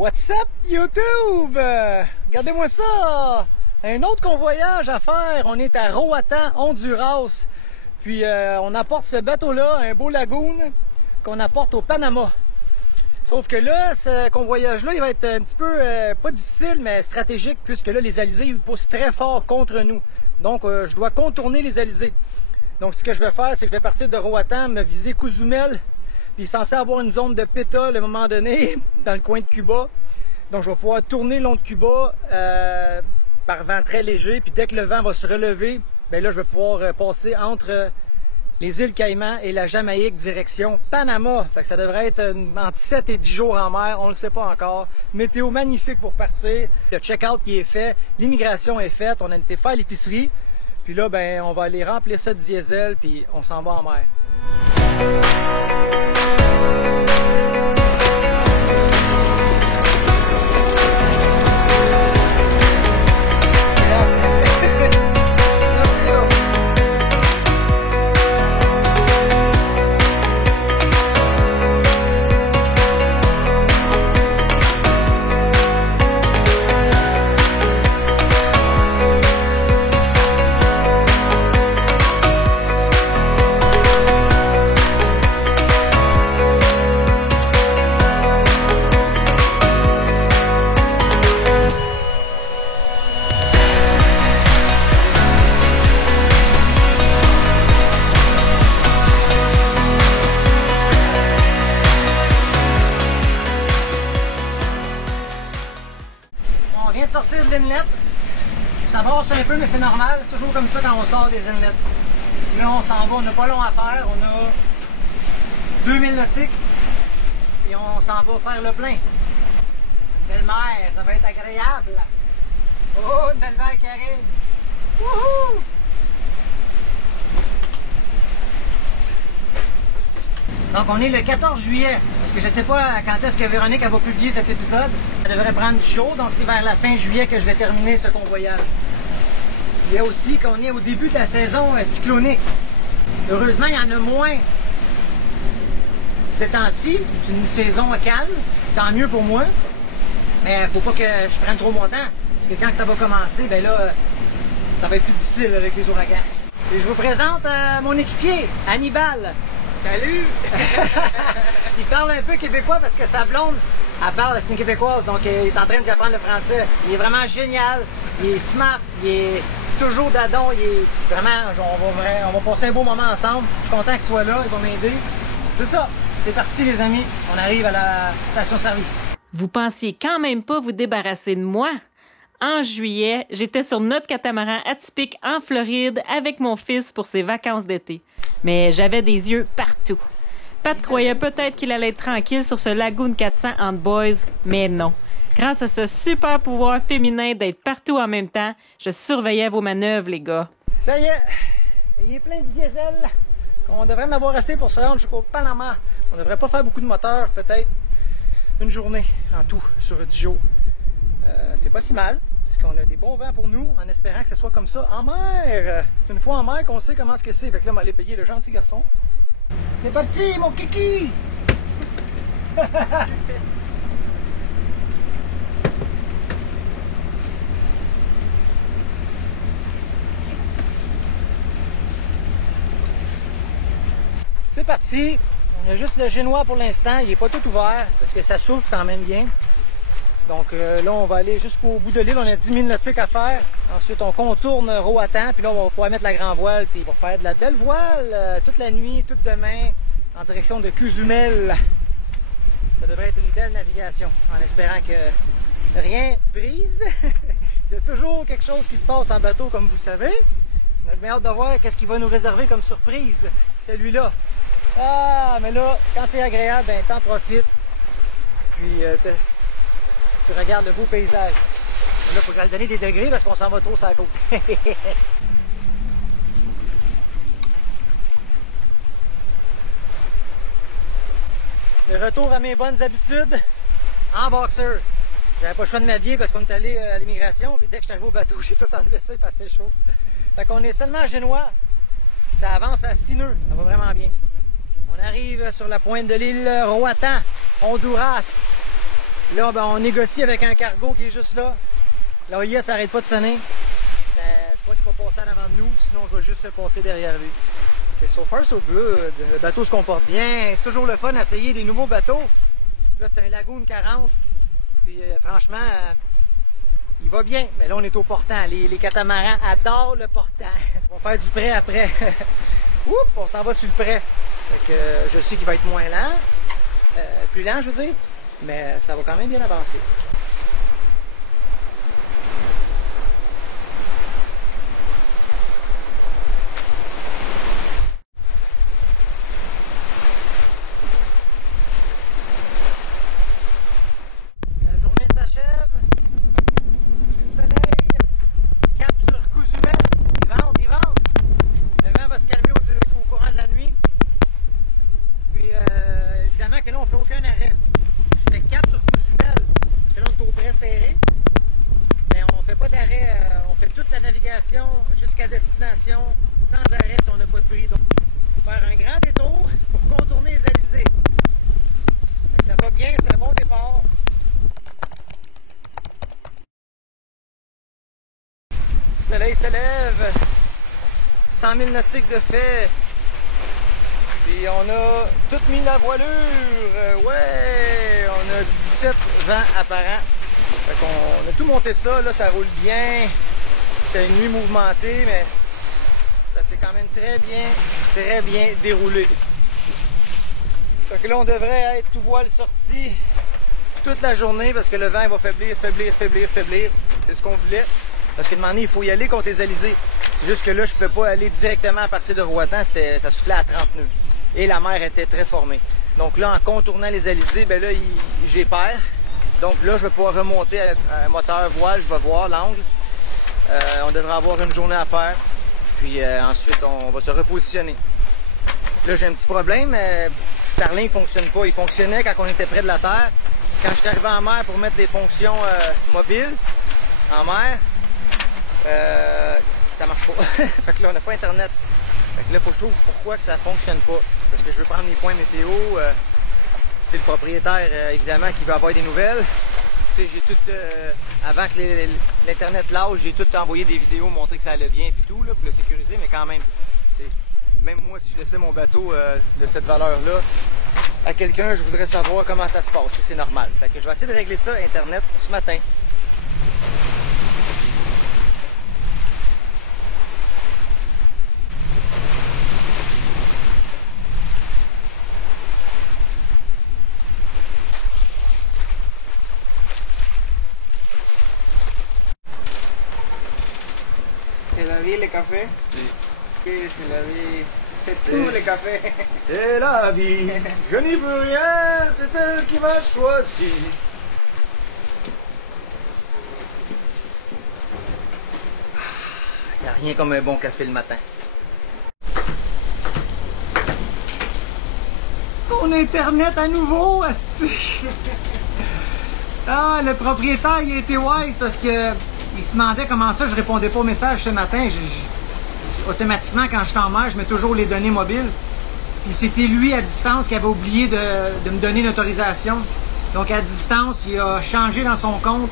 What's up YouTube? Regardez-moi ça! Un autre convoyage à faire. On est à Roatan, Honduras. Puis on apporte ce bateau-là, un beau lagoon, qu'on apporte au Panama. Sauf que là, ce convoyage-là, il va être un petit peu, pas difficile, mais stratégique, puisque là, les alizés, ils poussent très fort contre nous. Donc, je dois contourner les alizés. Donc, ce que je vais faire, c'est que je vais partir de Roatan, me viser Cozumel. Puis, il est censé avoir une zone de pétole à un moment donné, dans le coin de Cuba. Donc, je vais pouvoir tourner le long de Cuba par vent très léger. Puis, dès que le vent va se relever, bien là, je vais pouvoir passer entre les îles Caïmans et la Jamaïque, direction Panama. Fait que ça devrait être entre 7 et 10 jours en mer, on ne le sait pas encore. Météo magnifique pour partir. Le check-out qui est fait, l'immigration est faite, on a été faire l'épicerie. Puis là, ben, on va aller remplir ça de diesel, puis on s'en va en mer. On vient de sortir de l'inlet. Ça brasse un peu, mais c'est normal. C'est toujours comme ça quand on sort des inlets. Là, on s'en va. On n'a pas long à faire. On a 2000 nautiques. Et on s'en va faire le plein. Une belle mer. Ça va être agréable. Oh, une belle mer qui arrive. Wouhou! Donc, on est le 14 juillet, parce que je ne sais pas quand est-ce que Véronique elle va publier cet épisode. Elle devrait prendre du chaud, donc c'est vers la fin juillet que je vais terminer ce convoyage. Il y a aussi qu'on est au début de la saison cyclonique. Heureusement, il y en a moins ces temps-ci. C'est une saison calme, tant mieux pour moi. Mais il ne faut pas que je prenne trop mon temps, parce que quand ça va commencer, ben là, ça va être plus difficile avec les ouragans. Et je vous présente mon équipier, Hannibal. Salut! Il parle un peu québécois parce que sa blonde, elle parle, c'est une québécoise, donc il est en train d'y apprendre le français. Il est vraiment génial, il est smart, il est toujours dadon, il est vraiment, on va passer un beau moment ensemble. Je suis content qu'il soit là, il va m'aider. C'est ça, c'est parti les amis, on arrive à la station-service. Vous pensiez quand même pas vous débarrasser de moi? En juillet, j'étais sur notre catamaran atypique en Floride avec mon fils pour ses vacances d'été. Mais j'avais des yeux partout. Pat croyait peut-être qu'il allait être tranquille sur ce Lagoon 400 entre boys, mais non. Grâce à ce super pouvoir féminin d'être partout en même temps, je surveillais vos manœuvres, les gars. Ça y est, il est plein de diesel. On devrait en avoir assez pour se rendre jusqu'au Panama. On devrait pas faire beaucoup de moteurs, peut-être une journée en tout sur 10 jours. C'est pas si mal, parce qu'on a des bons vents pour nous, en espérant que ce soit comme ça en mer. C'est une fois en mer qu'on sait comment ce que c'est. Fait que là, on va aller payer le gentil garçon. C'est parti, mon kiki! C'est parti! On a juste le génois pour l'instant, il n'est pas tout ouvert, parce que ça souffle quand même bien. Donc là, on va aller jusqu'au bout de l'île. On a 10 000 nautiques à faire. Ensuite, on contourne Roatan. Puis là, on va pouvoir mettre la grand voile. Puis on va faire de la belle voile toute la nuit, toute demain, en direction de Cozumel. Ça devrait être une belle navigation, en espérant que rien brise. Il y a toujours quelque chose qui se passe en bateau, comme vous savez. On a bien hâte de voir qu'est-ce qu'il va nous réserver comme surprise, celui-là. Ah, mais là, quand c'est agréable, ben t'en profites. Puis tu regardes le beau paysage. Là, il faut que j'aille donner des degrés parce qu'on s'en va trop sur la côte. Le retour à mes bonnes habitudes en boxer. J'avais pas le choix de m'habiller parce qu'on est allé à l'immigration. Puis dès que je suis arrivé au bateau, j'ai tout enlevé ça, il fait assez chaud. Fait qu'on est seulement à génois. Ça avance à 6 nœuds. Ça va vraiment bien. On arrive sur la pointe de l'île Roatan, Honduras. Là, ben, on négocie avec un cargo qui est juste là. L'OIS n'arrête pas de sonner. Je crois qu'il va passer en avant de nous, sinon je vais juste passer derrière lui. Okay, so far so good. Le bateau se comporte bien. C'est toujours le fun d'essayer des nouveaux bateaux. Là, c'est un Lagoon 40. Puis franchement, il va bien. Mais là, on est au portant. Les catamarans adorent le portant. On va faire du prêt après. Oups, on s'en va sur le prêt. Fait que, je sais qu'il va être moins lent. Plus lent, je veux dire. Mais ça va quand même bien avancer. Jusqu'à destination, sans arrêt si on n'a pas de bris. Donc, faire un grand détour pour contourner les alizés. Ça va bien, c'est un bon départ. Le soleil se lève, 100 000 nautiques de fait. Puis on a tout mis la voilure. Ouais, on a 17 vents apparents. Fait qu'on a tout monté ça, là, ça roule bien. C'était une nuit mouvementée, mais ça s'est quand même très bien déroulé. Fait que là, on devrait être tout voile sorti toute la journée parce que le vent il va faiblir. C'est ce qu'on voulait. Parce qu'à un moment donné, il faut y aller contre les alizés. C'est juste que là, je ne peux pas aller directement à partir de Roatan, ça soufflait à 30 nœuds. Et la mer était très formée. Donc là, en contournant les alizés, ben là, j'ai peur. Donc là, je vais pouvoir remonter à un moteur voile, je vais voir l'angle. On devrait avoir une journée à faire. Puis ensuite, on va se repositionner. Là, j'ai un petit problème. Starlink ne fonctionne pas. Il fonctionnait quand on était près de la Terre. Quand je suis arrivé en mer pour mettre des fonctions mobiles en mer, ça marche pas. Fait que là, on n'a pas Internet. Fait que là, faut que je trouve pourquoi que ça fonctionne pas. Parce que je veux prendre mes points météo. C'est le propriétaire, évidemment, qui veut avoir des nouvelles. Tu sais, j'ai tout, avant que l'Internet lâche, j'ai tout envoyé des vidéos, montrer que ça allait bien et tout, là, pour le sécuriser, mais quand même, même moi, si je laissais mon bateau de cette valeur-là à quelqu'un, je voudrais savoir comment ça se passe, c'est normal. Fait que je vais essayer de régler ça, Internet, ce matin. C'est la vie, le café? Si. Okay, c'est la vie. C'est tout, le café. C'est la vie. Je n'y peux rien, c'est elle qui m'a choisi. Il n'y a rien comme un bon café le matin. On a Internet à nouveau, asti. Ah, le propriétaire, il a été wise parce que il se demandait comment ça, je répondais pas aux messages ce matin. Automatiquement, quand je suis en mer, je mets toujours les données mobiles. Puis c'était lui, à distance, qui avait oublié de me donner une autorisation. Donc, à distance, il a changé dans son compte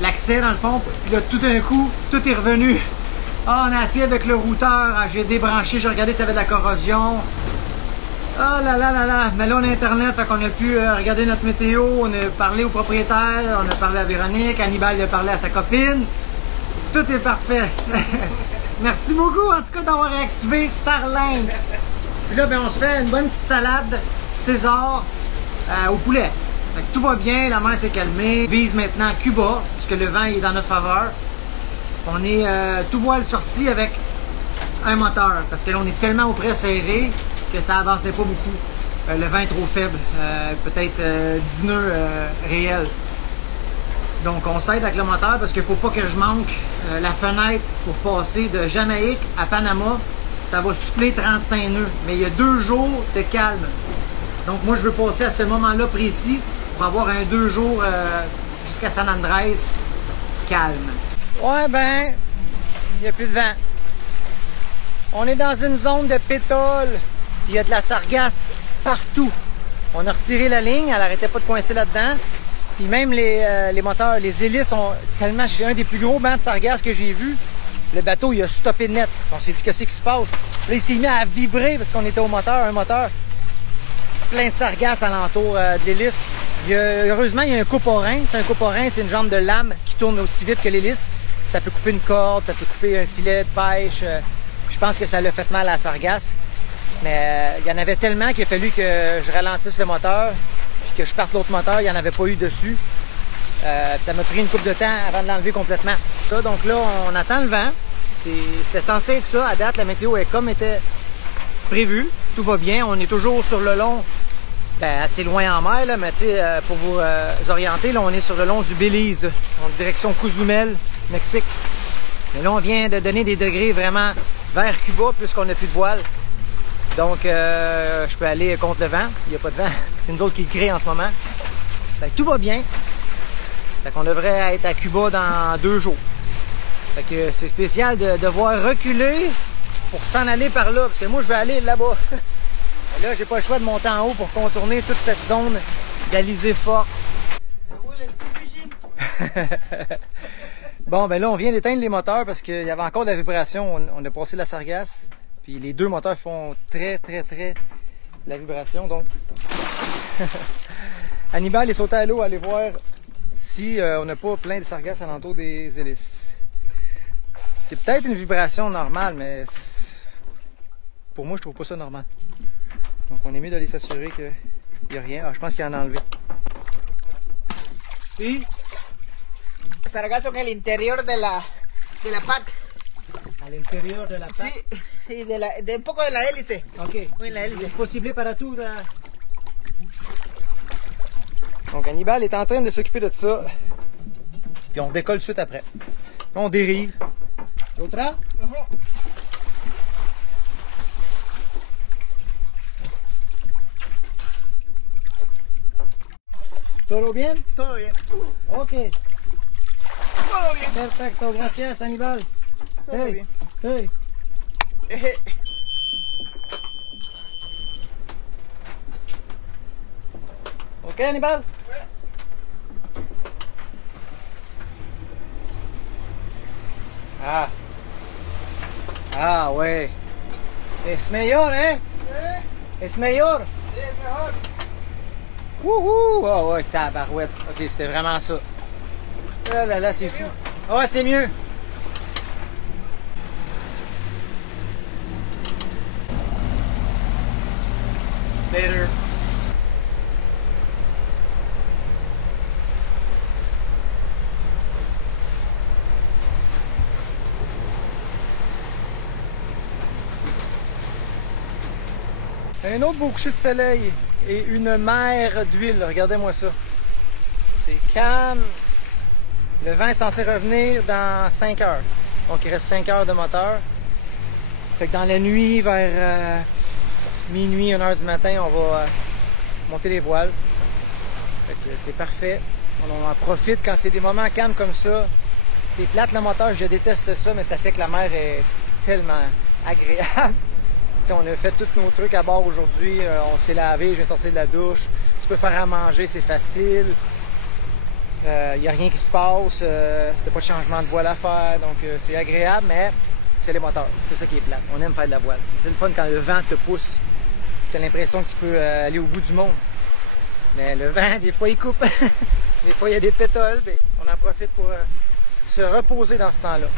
l'accès, dans le fond. Puis là, tout d'un coup, tout est revenu. Ah, on a essayé avec le routeur. Ah, j'ai débranché, j'ai regardé si ça avait de la corrosion. Ah là là là là, mais là on a Internet, fait qu'on a pu regarder notre météo, on a parlé au propriétaire, on a parlé à Véronique, Hannibal a parlé à sa copine. Tout est parfait. Merci beaucoup en tout cas d'avoir réactivé Starlink. Puis là, ben, on se fait une bonne petite salade César au poulet. Fait que tout va bien, la mer s'est calmée. On vise maintenant Cuba, puisque le vent il est dans notre faveur. On est tout voile sorti avec un moteur, parce que là on est tellement au près serré que ça avançait pas beaucoup. Le vent est trop faible, peut-être 10 nœuds réels. Donc on s'aide avec le moteur parce qu'il ne faut pas que je manque la fenêtre pour passer de Jamaïque à Panama. Ça va souffler 35 nœuds, mais il y a 2 jours de calme. Donc moi je veux passer à ce moment-là précis pour avoir un 2 jours jusqu'à San Andrés calme. Ouais ben, il n'y a plus de vent. On est dans une zone de pétole. Il y a de la sargasse partout. On a retiré la ligne, elle n'arrêtait pas de coincer là-dedans. Puis même les moteurs, les hélices ont tellement... C'est un des plus gros bancs de sargasses que j'ai vu. Le bateau, il a stoppé net. On s'est dit, qu'est-ce qui se passe? Là, il s'est mis à vibrer parce qu'on était au moteur. Un moteur plein de sargasses alentour de l'hélice. Heureusement, il y a un coupe-orin. C'est un coupe-orin, c'est une jambe de lame qui tourne aussi vite que l'hélice. Ça peut couper une corde, ça peut couper un filet de pêche. Je pense que ça l'a fait mal à la sargasse. Mais il y en avait tellement qu'il a fallu que je ralentisse le moteur puis que je parte l'autre moteur. Il n'y en avait pas eu dessus. Ça m'a pris une couple de temps avant de l'enlever complètement. Ça, donc là, on attend le vent. C'était censé être ça. À date, la météo est comme était prévu. Tout va bien. On est toujours sur le long, assez loin en mer, là, mais pour vous orienter, là, on est sur le long du Belize, en direction Cozumel, Mexique. Mais là, on vient de donner des degrés vraiment vers Cuba, puisqu'on n'a plus de voile. Donc, je peux aller contre le vent. Il n'y a pas de vent. C'est nous autres qui le créent en ce moment. Fait que tout va bien. Fait qu'on devrait être à Cuba dans 2 jours. Fait que c'est spécial de devoir reculer pour s'en aller par là, parce que moi, je vais aller là-bas. Là, j'ai pas le choix de monter en haut pour contourner toute cette zone d'alizé forte. Bon, ben là, on vient d'éteindre les moteurs parce qu'il y avait encore de la vibration. On a passé la sargasse. Puis les 2 moteurs font très la vibration. Donc, Hannibal est sauté à l'eau, aller voir si on n'a pas plein de sargasses alentour des hélices. C'est peut-être une vibration normale, mais pour moi, je trouve pas ça normal. Donc, on est mieux d'aller s'assurer qu'il n'y a rien. Ah, je pense qu'il y en a enlevé. Sí. Sargazo en el interior de la pack. À l'intérieur de la plaque? Sí, y de un poco de la hélice. Ok. Oui, la hélice. Es posible para tout. Donc, Hannibal est en train de s'occuper de ça. Puis on décolle tout de suite après. On dérive. L'autre? ¿Todo bien? Todo bien. Ok. Todo bien. Perfecto. Gracias, Hannibal. Todo bien. Hey. Ok, Hannibal? Ah. Ah, ouais. Es mejor, ¿eh? Es mejor. Sí, es mejor. Wouhou! Ah ouais, tabarouette. Ok, c'était vraiment ça. Ah là là, c'est fou. Ah ouais, c'est mieux. Later. Un autre beau coucher de soleil et une mer d'huile. Regardez-moi ça. C'est calme. Le vent est censé revenir dans 5 heures. Donc il reste 5 heures de moteur. Fait que dans la nuit, vers minuit, 1 heure du matin, on va monter les voiles. Fait que c'est parfait. On en profite quand c'est des moments calmes comme ça. C'est plate le moteur, je déteste ça, mais ça fait que la mer est tellement agréable. T'sais, on a fait tous nos trucs à bord aujourd'hui, on s'est lavé, je viens de sortir de la douche, tu peux faire à manger, c'est facile, il n'y a rien qui se passe, t'as pas de changement de voile à faire, donc c'est agréable, mais c'est les moteurs, c'est ça qui est plate, on aime faire de la voile. C'est le fun quand le vent te pousse, t'as l'impression que tu peux aller au bout du monde, mais le vent, des fois il coupe, des fois il y a des pétoles, ben, on en profite pour se reposer dans ce temps-là.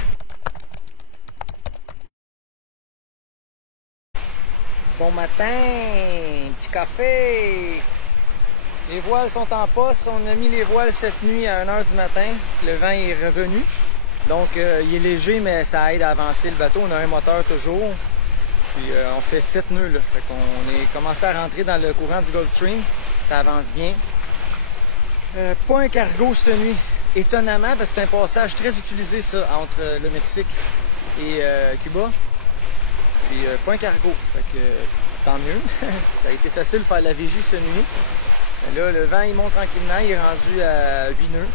Bon matin, petit café. Les voiles sont en poste. On a mis les voiles cette nuit à 1 h du matin. Le vent est revenu. Donc, il est léger, mais ça aide à avancer le bateau. On a un moteur toujours. Puis, on fait 7 nœuds. Là. Fait qu'on est commencé à rentrer dans le courant du Gulf Stream. Ça avance bien. Pas un cargo cette nuit. Étonnamment, parce que c'est un passage très utilisé, ça, entre le Mexique et Cuba. Puis pas un cargo, fait que tant mieux. Ça a été facile de faire la vigie cette nuit. Mais là, le vent il monte tranquillement, il est rendu à 8 nœuds.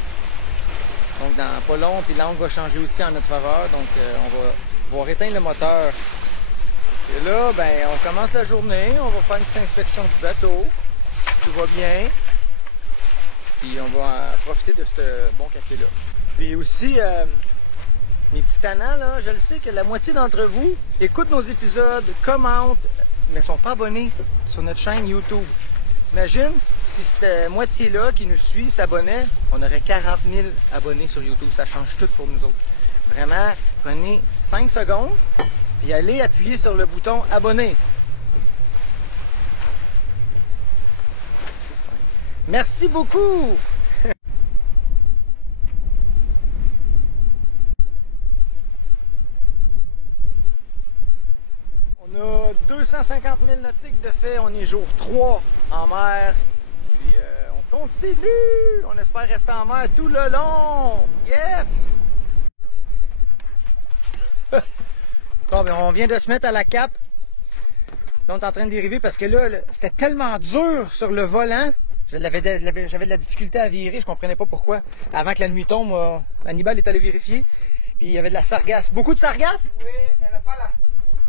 Donc dans pas long, puis l'angle va changer aussi en notre faveur. Donc on va pouvoir éteindre le moteur. Et là, ben on commence la journée, on va faire une petite inspection du bateau. tout va bien. Puis on va profiter de ce bon café-là. Puis aussi, mes petits tannants, là, je le sais que la moitié d'entre vous écoutent nos épisodes, commentent, mais ne sont pas abonnés sur notre chaîne YouTube. T'imagines, si cette moitié-là qui nous suit s'abonnait, on aurait 40 000 abonnés sur YouTube. Ça change tout pour nous autres. Vraiment, prenez 5 secondes et allez appuyer sur le bouton abonner. Merci beaucoup! On a 250 000 nautiques de fait, on est jour 3 en mer. Puis on continue! On espère rester en mer tout le long! Yes! Bon, ben on vient de se mettre à la cape. Là, on est en train de dériver parce que là, c'était tellement dur sur le volant. J'avais de la difficulté à virer, je comprenais pas pourquoi. Avant que la nuit tombe, Hannibal est allé vérifier. Puis il y avait de la sargasse. Beaucoup de sargasse? Oui, elle n'a pas là.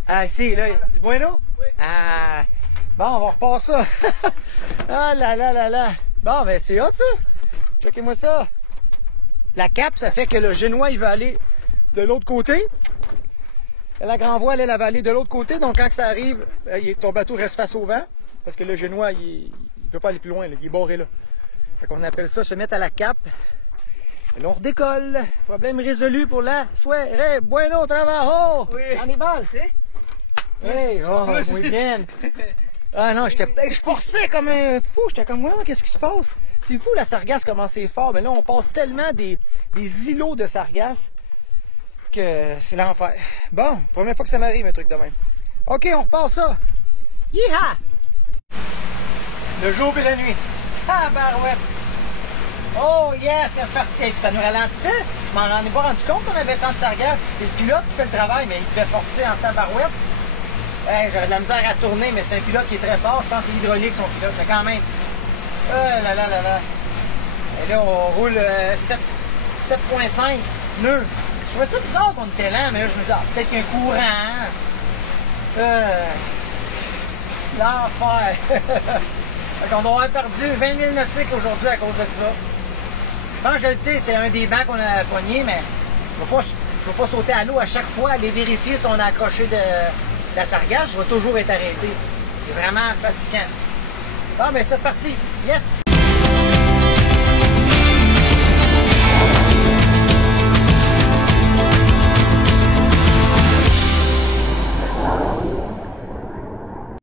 Ah, si, là, c'est bueno? Oui. Ah, bon, on va repasser ça. Ah là là là là. Bon, ben c'est hot ça. Checkez-moi ça. La cape, ça fait que le génois, il va aller de l'autre côté. Et la grand voile, elle va aller de l'autre côté. Donc quand ça arrive, ton bateau reste face au vent. Parce que le génois, il peut pas aller plus loin, là, il est barré là. Fait qu'on appelle ça se mettre à la cape. Et là, on redécolle. Problème résolu pour la soirée. Bueno trabajo! Oui. Hannibal! Hey, oh, muy bien! Ah non, je forçais comme un fou. J'étais comme, ouais, qu'est-ce qui se passe? C'est fou, la sargasse commençait fort. Mais là, on passe tellement des îlots de sargasse que c'est l'enfer. Bon, première fois que ça m'arrive, un truc de même. OK, on repart ça. Yeeha! Le jour et la nuit. Tabarouette! Oh yes, c'est reparti. Puis ça nous ralentissait. Je m'en ai pas rendu compte qu'on avait tant de sargasses. C'est le pilote qui fait le travail, mais il devait forcer en tabarouette. Hey, j'avais de la misère à tourner, mais c'est un pilote qui est très fort. Je pense que c'est hydraulique son pilote, mais quand même. Oh là là là là. Et là, on roule 7.5 nœuds. Je trouvais ça bizarre qu'on était lent, mais là, je me disais, ah, peut-être qu'il y a un courant. L'enfer. Fait qu'on doit avoir perdu 20 000 nautiques aujourd'hui à cause de ça. Je pense que je le sais, c'est un des bancs qu'on a pogné, mais je ne vais pas sauter à l'eau à chaque fois, aller vérifier si on a accroché de la sargasse. Je vais toujours être arrêté. C'est vraiment fatigant. Bon, ben c'est parti. Yes!